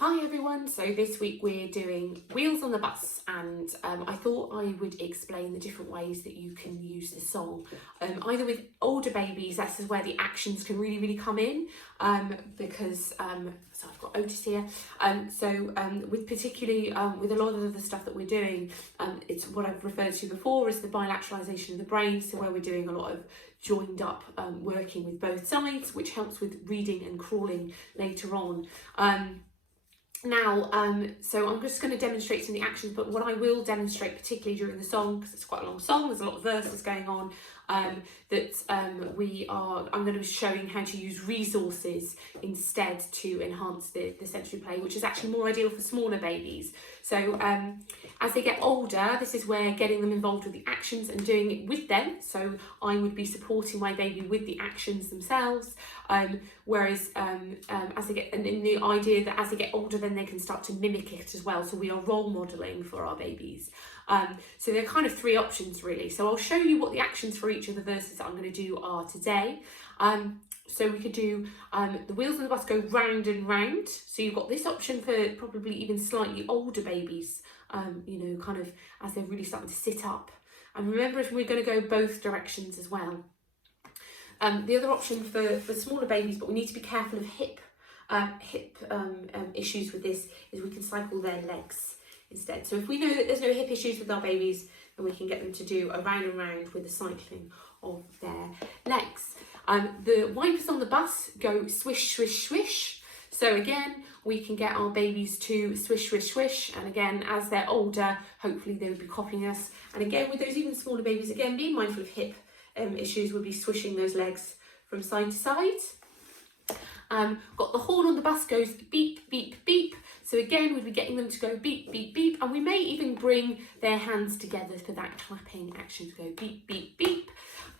Hi everyone, so this week we're doing Wheels on the Bus, and I thought I would explain the different ways that you can use the song. Either with older babies, that's where the actions can really come in, because so I've got Otis here, with particularly with a lot of the stuff that we're doing, it's what I've referred to before as the bilateralization of the brain, so where we're doing a lot of joined up working with both sides, which helps with reading and crawling later on. So I'm just going to demonstrate some of the actions, but what I will demonstrate particularly during the song, because it's quite a long song, there's a lot of verses going on, I'm going to be showing how to use resources instead to enhance the sensory play, which is actually more ideal for smaller babies. So as they get older, this is where getting them involved with the actions and doing it with them. So I would be supporting my baby with the actions themselves, whereas as they get, and in the idea that as they get older, then they can start to mimic it as well. So we are role modelling for our babies. So there are kind of three options really. So I'll show you what the actions for each of the verses that I'm going to do are today. So we could do the wheels on the bus go round and round. So you've got this option for probably even slightly older babies, kind of as they're really starting to sit up. And remember, if we're going to go both directions as well. The other option for smaller babies, but we need to be careful of hip issues with this, is we can cycle their legs instead. So if we know that there's no hip issues with our babies, then we can get them to do a round and round with the cycling of their legs. The wipers on the bus go swish, swish, swish. So again, we can get our babies to swish, swish, swish. And again, as they're older, hopefully they will be copying us. And again, with those even smaller babies, again, being mindful of hip issues, we'll be swishing those legs from side to side. Got the horn on the bus goes beep, beep, beep. So again, we'd be getting them to go beep, beep, beep. And we may even bring their hands together for that clapping action to go beep, beep, beep.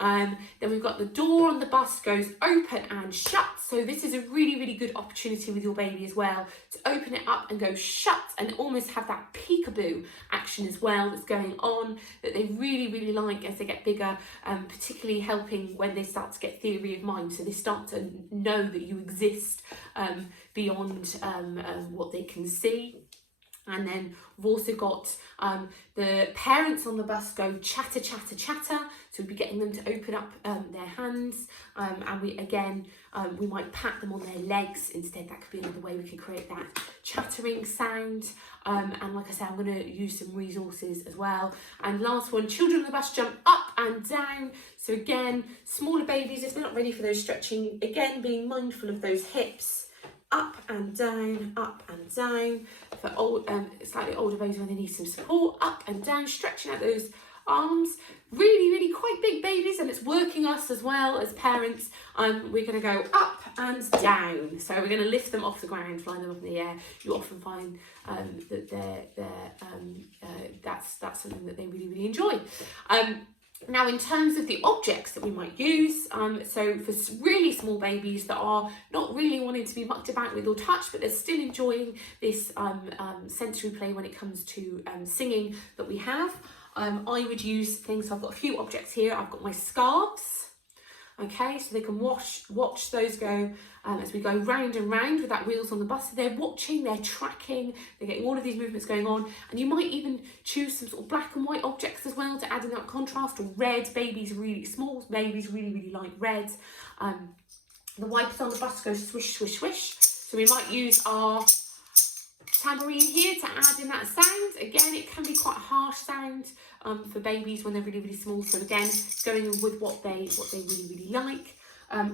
Then we've got the door on the bus goes open and shut. So this is a really good opportunity with your baby as well to open it up and go shut, and almost have that peekaboo action as well that's going on that they really like as they get bigger, particularly helping when they start to get theory of mind. So they start to know that you exist beyond what they can see. And then we've also got the parents on the bus go chatter, chatter, chatter. So we'd be getting them to open up their hands. And we might pat them on their legs instead. That could be another way we can create that chattering sound. And like I said, I'm going to use some resources as well. And last one, children on the bus jump up and down. So again, smaller babies, if they're not ready for those stretching, again, being mindful of those hips. Up and down, up and down. For slightly older babies when they need some support, up and down, stretching out those arms. Really quite big babies, and it's working us as well as parents. We're going to go up and down. So we're going to lift them off the ground, fly them up in the air. You often find that that's something that they really enjoy. Now, in terms of the objects that we might use, so for really small babies that are not really wanting to be mucked about with or touched, but they're still enjoying this sensory play when it comes to singing that we have, I would use things. So I've got a few objects here. I've got my scarves. Okay, so they can watch those go as we go round and round with that wheels on the bus. So they're watching, they're tracking, they're getting all of these movements going on. And you might even choose some sort of black and white objects as well to add in that contrast, or red. Babies, really small babies really like red. The wipers on the bus go swish, swish, swish. So we might use our tambourine here to add in that sound. Again, it can be quite a harsh sound for babies when they're really small. So again, going with what they really like.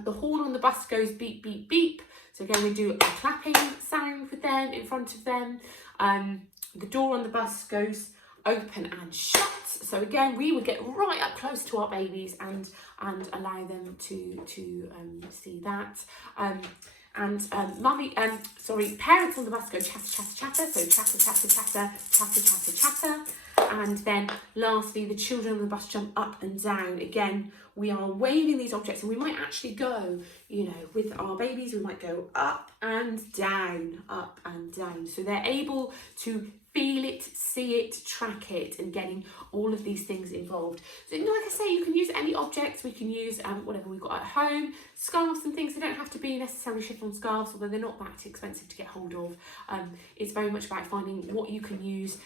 The horn on the bus goes beep, beep, beep. So again, we do a clapping sound with them in front of them. The door on the bus goes open and shut. So again, we would get right up close to our babies and allow them to see that. Parents on the bus go chatter, chatter, chatter. So chatter, chatter, chatter, chatter, chatter, chatter. And then lastly, the children on the bus jump up and down. Again, we are waving these objects, and we might actually go, you know, with our babies, we might go up and down, up and down. So they're able to feel it, see it, track it, and getting all of these things involved. So like I say, you can use any objects. We can use whatever we've got at home, scarves and things. They don't have to be necessarily chiffon scarves, although they're not that expensive to get hold of. It's very much about finding what you can use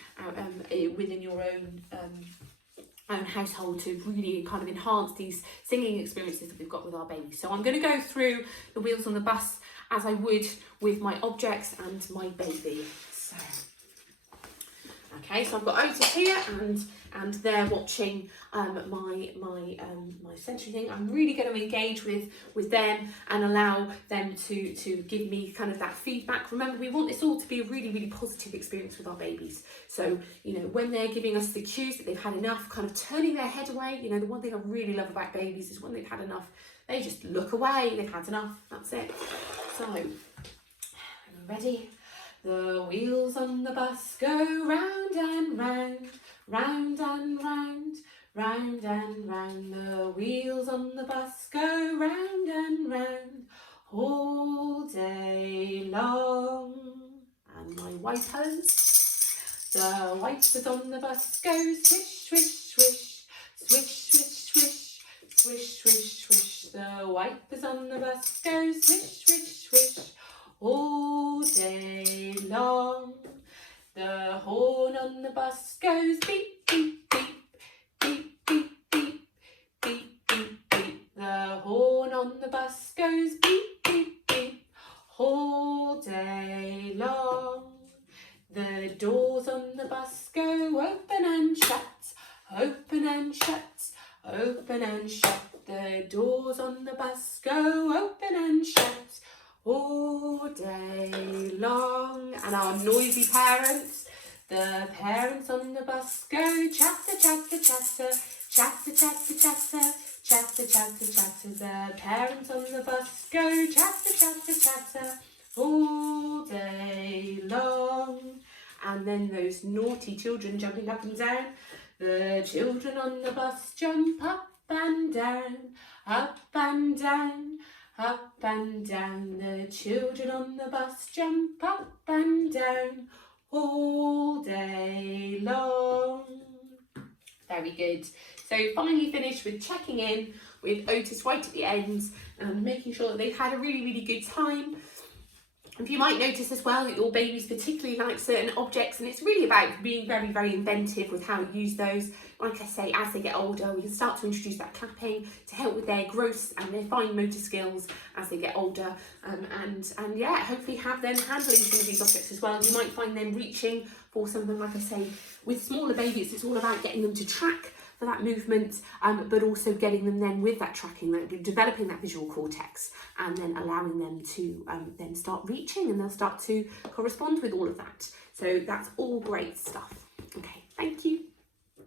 within your own household to really kind of enhance these singing experiences that we've got with our babies. So I'm going to go through the wheels on the bus as I would with my objects and my baby. So, okay, so I've got Otis here, and they're watching my sensory thing. I'm really going to engage with them and allow them to give me kind of that feedback. Remember, we want this all to be a really, really positive experience with our babies. So, you know, when they're giving us the cues that they've had enough, kind of turning their head away. You know, the one thing I really love about babies is when they've had enough, they just look away. They've had enough. That's it. So, are you ready? The wheels on the bus go round and round, round and round, round and round. The wheels on the bus go round and round all day long. And my wipers, the wipers on the bus go swish, swish, swish, swish, swish, swish, swish, swish, swish. The wipers on the bus go swish, swish, swish all day long. The horn on the bus goes beep, beep, beep, beep, beep, beep, beep, beep, beep. The horn on the bus goes beep, beep, beep, all day long. The doors on the bus go open and shut, open and shut, open and shut. The doors on the bus go open and shut all day long. And our noisy parents, the parents on the bus go chatter, chatter, chatter, chatter, chatter, chatter, chatter, chatter, chatter. The parents on the bus go chatter, chatter, chatter all day long. And then those naughty children jumping up and down. The children on the bus jump up and down, up and down, up and down. The children on the bus jump up and down all day long. Very good. So finally finished with checking in with Otis right at the end and making sure that they've had a really, really good time. If you might notice as well that your babies particularly like certain objects, and it's really about being very, very inventive with how you use those. Like I say, as they get older, we can start to introduce that clapping to help with their gross and their fine motor skills as they get older. And yeah, hopefully have them handling some of these objects as well. You might find them reaching for something, like I say, with smaller babies, it's all about getting them to track for that movement, but also getting them then with that tracking, developing that visual cortex, and then allowing them to then start reaching, and they'll start to correspond with all of that. So that's all great stuff.